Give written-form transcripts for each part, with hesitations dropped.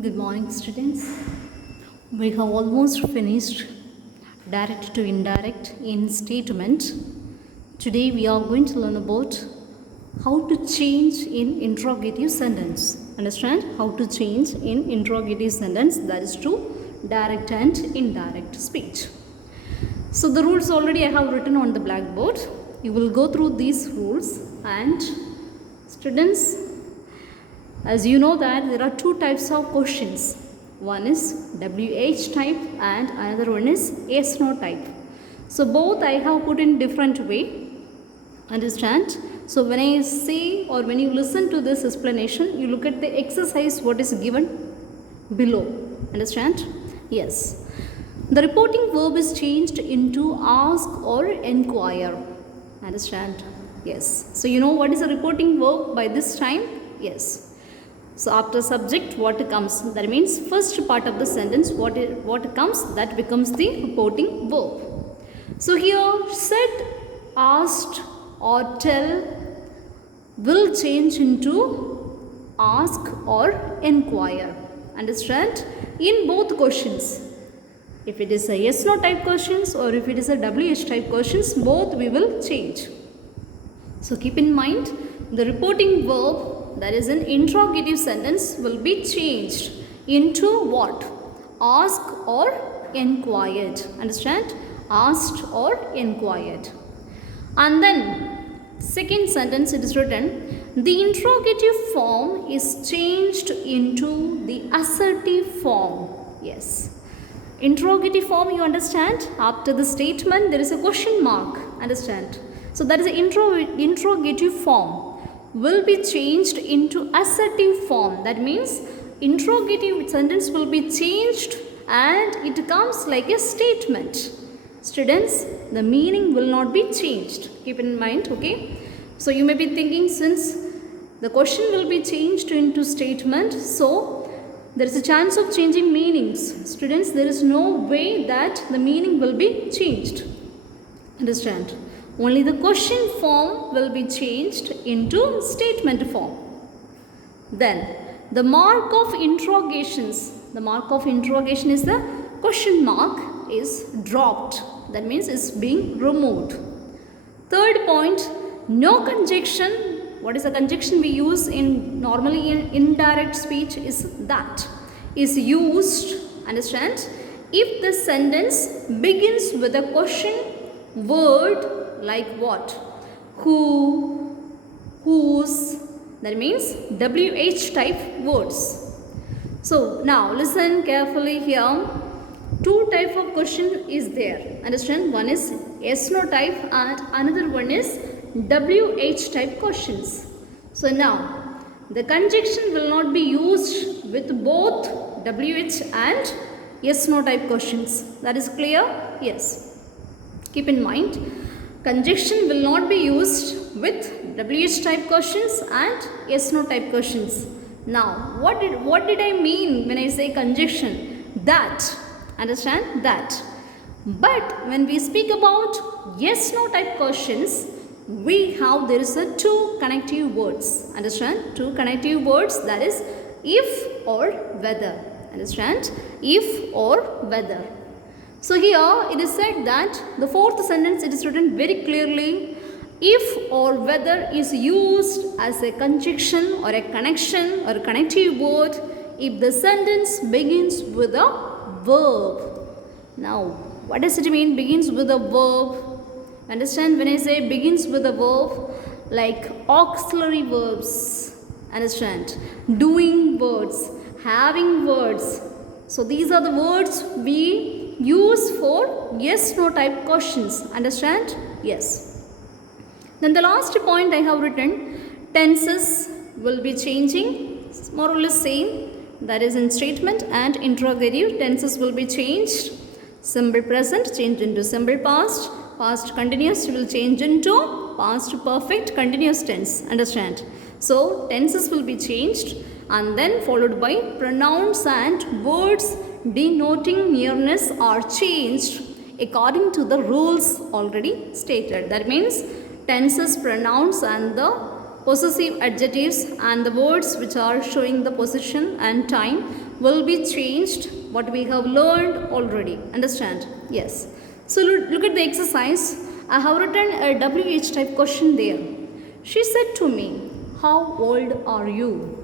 Good morning, students. We have almost finished direct to indirect in statement. Today we are going to learn about how to change in interrogative sentence. Understand? How to change in interrogative sentence, that is to direct and indirect speech. So the rules already I have written on the blackboard. You will go through these rules, and students, as you know that there are two types of questions. One is WH type and another one is yes no type. So both I have put in different way. Understand? So when I say or when you listen to this explanation, you look at the exercise what is given below. Understand? Yes. The reporting verb is changed into ask or inquire. Understand? Yes. So you know what is a reporting verb by this time? Yes. So after subject what comes, that means first part of the sentence what comes, that becomes the reporting verb. So here said, asked or tell will change into ask or inquire. Understand? In both questions. If it is a yes no type questions or if it is a WH type questions, both we will change. So keep in mind the reporting verb, that is an interrogative sentence, will be changed into what? Ask or inquired. Understand? Asked or inquired. And then second sentence it is written, the interrogative form is changed into the assertive form. Yes. Interrogative form, you understand? After the statement there is a question mark. Understand? So that is an interrogative form will be changed into assertive form. That means interrogative sentence will be changed and it comes like a statement. Students, the meaning will not be changed. Keep in mind, okay? So you may be thinking, since the question will be changed into statement, so there is a chance of changing meanings. Students, there is no way that the meaning will be changed. Understand? Only the question form will be changed into statement form. Then the mark of interrogations, the mark of interrogation is the question mark is dropped. That means it's being removed. Third point, no conjunction. What is the conjunction we use in normally in indirect speech is that is used. Understand? If the sentence begins with a question word like what? Who, whose, that means WH type words. So now listen carefully here. Two type of question is there. Understand? One is yes no type and another one is WH type questions. So now the conjunction will not be used with both WH and yes no type questions. That is clear? Yes. Keep in mind, conjunction will not be used with WH type questions and yes no type questions. Now what did I mean when I say conjunction? That. Understand? That. But when we speak about yes no type questions, we have, there is a two connective words. Understand? Two connective words, that is if or whether. Understand? If or whether. So here it is said that the fourth sentence it is written very clearly, if or whether is used as a conjunction or a connection or a connective word if the sentence begins with a verb. Now what does it mean begins with a verb? Understand, when I say begins with a verb, like auxiliary verbs, understand, doing words, having words. So these are the words we use for yes no type questions. Understand? Yes. Then the last point I have written, tenses will be changing, more or less same, that is in statement and interrogative. Tenses will be changed. Simple present changed into simple past. Past continuous will change into past perfect continuous tense. Understand? So tenses will be changed and then followed by pronouns and words denoting nearness are changed according to the rules already stated. That means tenses, pronouns and the possessive adjectives and the words which are showing the position and time will be changed what we have learned already. Understand? Yes. So look at the exercise. I have written a WH type question there. She said to me, how old are you?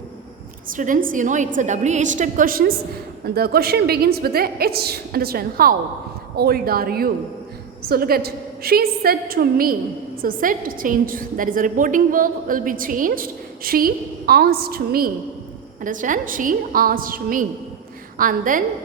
Students, you know it's a WH type questions. And the question begins with a H. Understand? How old are you? So look at, she said to me. So said change, that is a reporting verb, will be changed. She asked me. Understand? She asked me. And then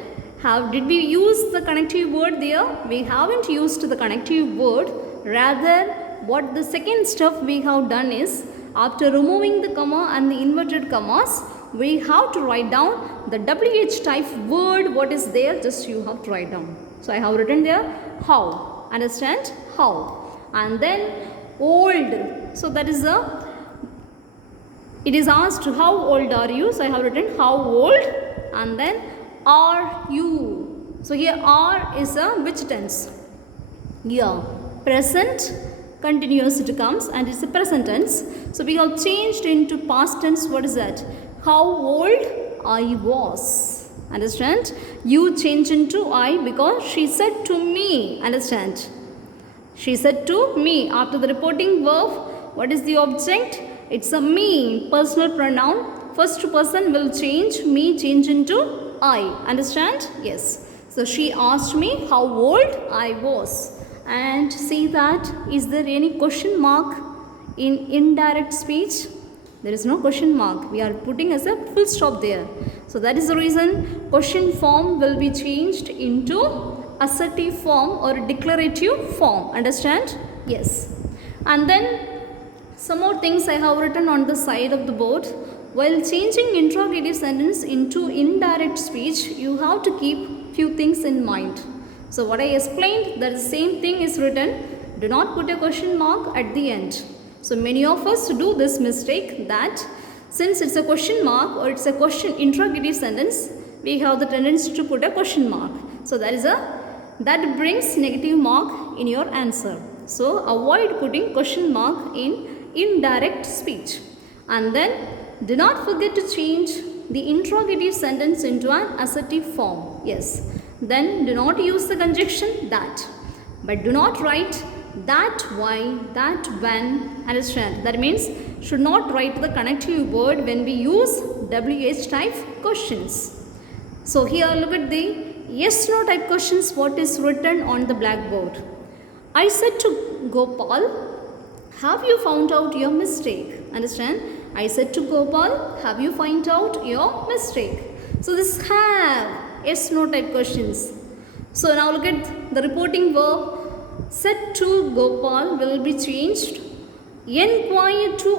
did we use the connective word there? We haven't used the connective word. Rather, what the second step we have done is, after removing the comma and the inverted commas, we have to write down the WH type word. What is there? Just you have to write down. So I have written there how. Understand? How. And then old. So that is it is asked how old are you. So I have written how old. And then are you. So here are is a which tense? Yeah. Present continuous it comes and it's a present tense. So we have changed into past tense. What is that? How old I was. Understand? You change into I because she said to me. Understand? She said to me. After the reporting verb, what is the object? It's a me, personal pronoun. First person will change, me change into I. Understand? Yes. So she asked me how old I was. And see that, is there any question mark in indirect speech? There is no question mark. We are putting as a full stop there. So that is the reason question form will be changed into assertive form or declarative form. Understand? Yes. And then some more things I have written on the side of the board. While changing interrogative sentence into indirect speech, you have to keep few things in mind. So what I explained, that the same thing is written. Do not put a question mark at the end. So many of us do this mistake, that since it's a question mark or it's a question interrogative sentence, we have the tendency to put a question mark. So that brings negative mark in your answer. So avoid putting question mark in indirect speech. And then do not forget to change the interrogative sentence into an assertive form. Yes. Then do not use the conjunction that. But do not write that, why, that, when. Understand? That means should not write the connective word when we use WH type questions. So here look at the yes no type questions. What is written on the blackboard? I said to Gopal, have you found out your mistake? Understand? I said to Gopal, have you found out your mistake? So this have yes no type questions. So now look at the reporting verb. Said to Gopal will be changed. Enquire to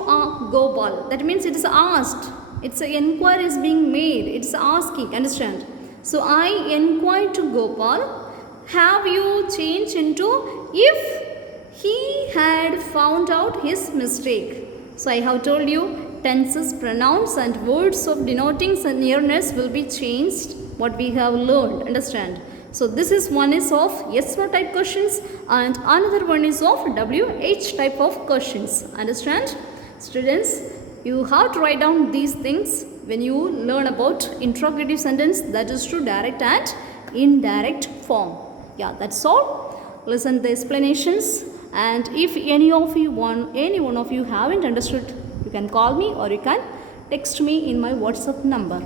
Gopal. That means it is asked. It's an inquiry is being made. It's asking. Understand? So I inquire to Gopal. Have you changed into if he had found out his mistake? So I have told you tenses, pronouns and words of denoting nearness will be changed. What we have learned. Understand? So this is one is of yes no type questions and another one is of WH type of questions. Understand? Students, you have to write down these things when you learn about interrogative sentence, that is to direct and indirect form. Yeah, that's all. Listen the explanations, and if any one of you haven't understood, you can call me or you can text me in my WhatsApp number.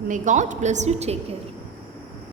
May God bless you. Take care.